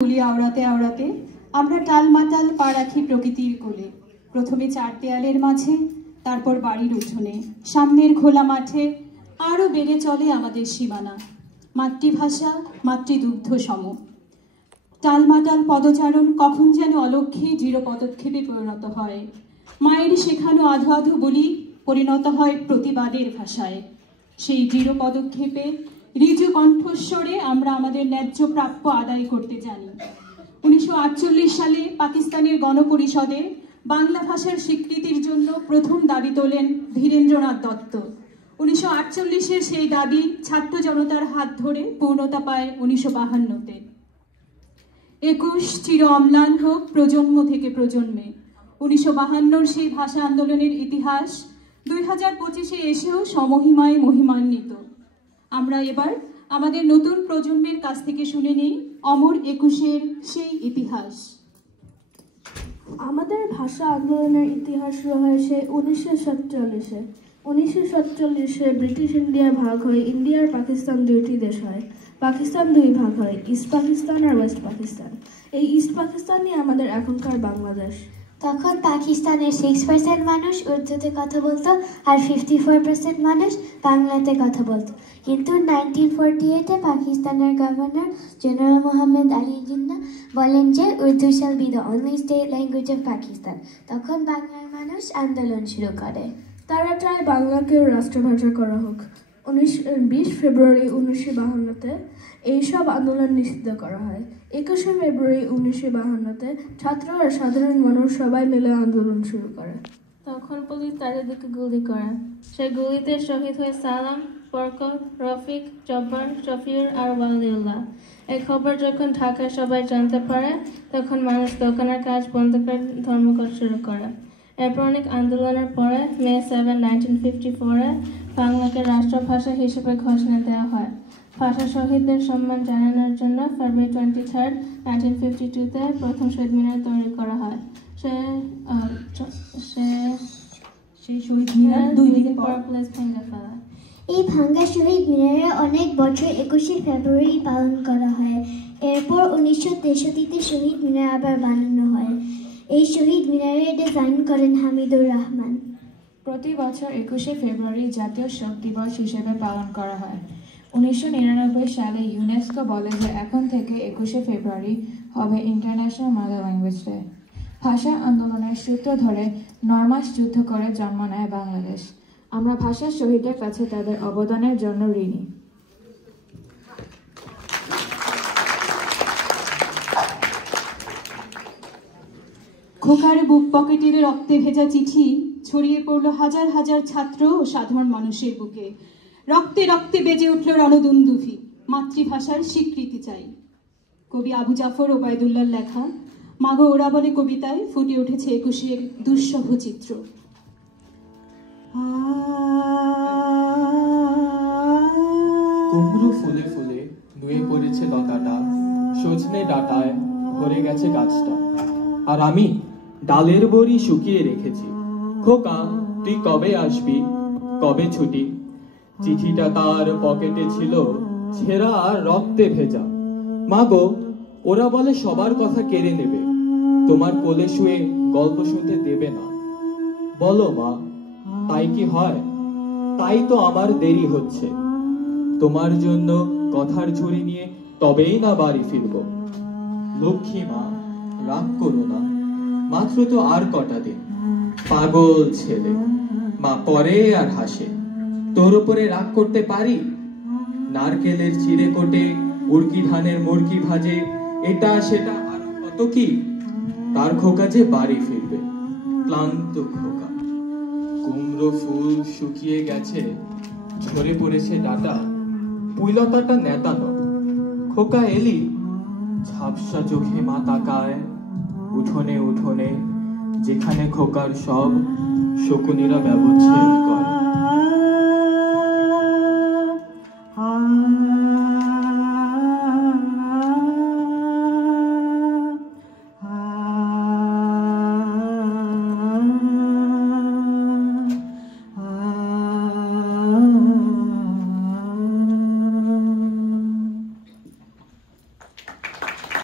গুলি আওড়াতে আওড়াতে আমরা টালমাটাল পা রাখি প্রকৃতির কোলে। প্রথমে চার দেয়ালের মাঝে, তারপর বাড়ির উঠোনে, সামনের খোলা মাঠে, আরও বেড়ে চলে আমাদের সীমানা। মাতৃভাষা মাতৃদুগ্ধ সম। টালমাটাল পদচারণ কখন যেন অলক্ষ্যে দৃঢ় পদক্ষেপে পরিণত হয়। মায়ের শেখানো আধো আধো বলি পরিণত হয় প্রতিবাদের ভাষায়। সেই দৃঢ় পদক্ষেপে ঋজু কণ্ঠস্বরে আমরা আমাদের ন্যায্য প্রাপ্য আদায় করতে জানি। 1948 সালে পাকিস্তানের গণপরিষদে বাংলা ভাষার স্বীকৃতির জন্য প্রথম দাবি তোলেন ধীরেন্দ্রনাথ দত্ত। 1948-এর সেই দাবি ছাত্র জনতার হাত ধরে পূর্ণতা পায় 1952-তে। 21 চির অম্লান হোক প্রজন্ম থেকে প্রজন্মে। 1952-র সেই ভাষা আন্দোলনের ইতিহাস 2025-এ এসেও সমহিমায় মহিমান্বিত। আমরা এবার আমাদের নতুন প্রজন্মের কাছ থেকে শুনে নিই অমর 21-এর সেই ইতিহাস। আমাদের ভাষা আন্দোলনের ইতিহাস শুরু হয় সেই 1947-এ। 1947-এ ব্রিটিশ ইন্ডিয়া ভাগ হয়ে ইন্ডিয়া আর পাকিস্তান দুইটি দেশ হয়। পাকিস্তান দুই ভাগ হয়, ইস্ট পাকিস্তান আর ওয়েস্ট পাকিস্তান। এই ইস্ট পাকিস্তানই আমাদের এখনকার বাংলাদেশ। তখন পাকিস্তানের 6% মানুষ উর্দুতে কথা বলতো আর 54% মানুষ বাংলাতে কথা বলতো। কিন্তু 1948-এ পাকিস্তানের গভর্নর জেনারেল মোহাম্মদ আলী জিন্নাহ বলেন যে Urdu shall be the only state language of Pakistan। তখন বাংলার মানুষ আন্দোলন শুরু করে। তারা চায় বাংলাকেও রাষ্ট্রভাষা করা হোক। 20 ফেব্রুয়ারি 1952-তে এইসব আন্দোলন নিষিদ্ধ করা হয়। 21 ফেব্রুয়ারি 1952-তে ছাত্র আর সাধারণ মানুষ সবাই মিলে আন্দোলন শুরু করে। তখন পুলিশ তাদের দিকে গুলি করে। সেই গুলিতে শহীদ হয়ে সালাম, বরকত, রফিক, জব্বার, শফিউর আর ওয়ালিউল্লাহ। এই খবর যখন ঢাকায় সবাই জানতে পারে, তখন মানুষ দোকানের কাজ বন্ধ করে ধর্মঘট শুরু করে। এরপর অনেক আন্দোলনের পরে মে 7, 1954-এ বাংলাকে রাষ্ট্রভাষা হিসেবে ঘোষণা দেওয়া হয়। ভাষা শহীদদের সম্মান জানানোর জন্য ফেব্রুয়ারি 23, 1952-তে প্রথম শহীদ মিনার তৈরি করা হয়। সেই শহীদ মিনার 2 দিন পর পুলিশ ভেঙে ফেলে। এই ভাঙ্গা শহীদ মিনারে অনেক বছর 21 ফেব্রুয়ারি পালন করা হয়। এরপর 1963-তে শহীদ মিনার আবার বানানো হয়। এই শহীদ মিনারের ডিজাইন করেন হামিদুর রহমান। প্রতি বছর 21 ফেব্রুয়ারি জাতীয় শোক দিবস হিসেবে পালন করা হয়। 1999 সালে ইউনেস্কো বলে যে এখন থেকে 21 ফেব্রুয়ারি হবে ইন্টারন্যাশনাল মাদার ল্যাঙ্গুয়েজ ডে। ভাষা আন্দোলনের সূত্র ধরে 9 মাস যুদ্ধ করে জন্ম নেয় বাংলাদেশ। আমরা ভাষা শহীদদের কাছে তাদের অবদানের জন্য ঋণী। খোকার বুক পকেটের রক্তে ভেজা চিঠি ছড়িয়ে পড়ল হাজার হাজার ছাত্র ও সাধারণ মানুষের বুকে। রক্তে রক্তে বেজে উঠল রণদুন্দুভি, মাতৃভাষার স্বীকৃতি চাই। কবি আবু জাফর ওবায়দুল্লাহর লেখা মাগো ওরা বলে কবিতায় ফুটে উঠেছে 21-এর দুঃসহ চিত্র। কুমড়ো ফুলে ফুলে নুয়ে পড়েছে লতাটা, সজনে ডাটায় ভরে গেছে গাছটা, আর আমি ডালের বড়ি শুকিয়ে রেখেছি। খোকা তুই কবে আসবি, কবে ছুটি? চিঠিটা তার পকেটে ছিল, ছেঁড়া আর রক্তে ভেজা। মা গো, ওরা বলে সবার কথা কেড়ে নেবে, তোমার কোলে শুয়ে গল্প শুনতে দেবে না। বলো মা, তাই কি হয়? তাই তো আমার দেরি হচ্ছে। তোমার জন্য কথার ঝুড়ি নিয়ে তবেই না বাড়ি ফিরব। লক্ষ্মী মা, রাগ করো না, মাত্র তো আর কটা দিন। পাগল ছেলে, মা পরে আর হাসে। তোর উপরে রাগ করতে পারি? নারকেলের চিড়ে কোটে, উড়কি ধানের মুরকি ভাজে, এটা সেটা আর কত কি। তার খোকা যে বাড়ি ফিরবে, ক্লান্ত খোকা। কুমড়ো ফুল শুকিয়ে গেছে, ঝরে পড়েছে ডাটা, পুইলতাটা নেতানো। খোকা এলি? ঝাপসা চোখে মা তাকায় উঠোনে উঠোনে, যেখানে খোকার সব শকুনিরা ব্যবচ্ছেদ করে।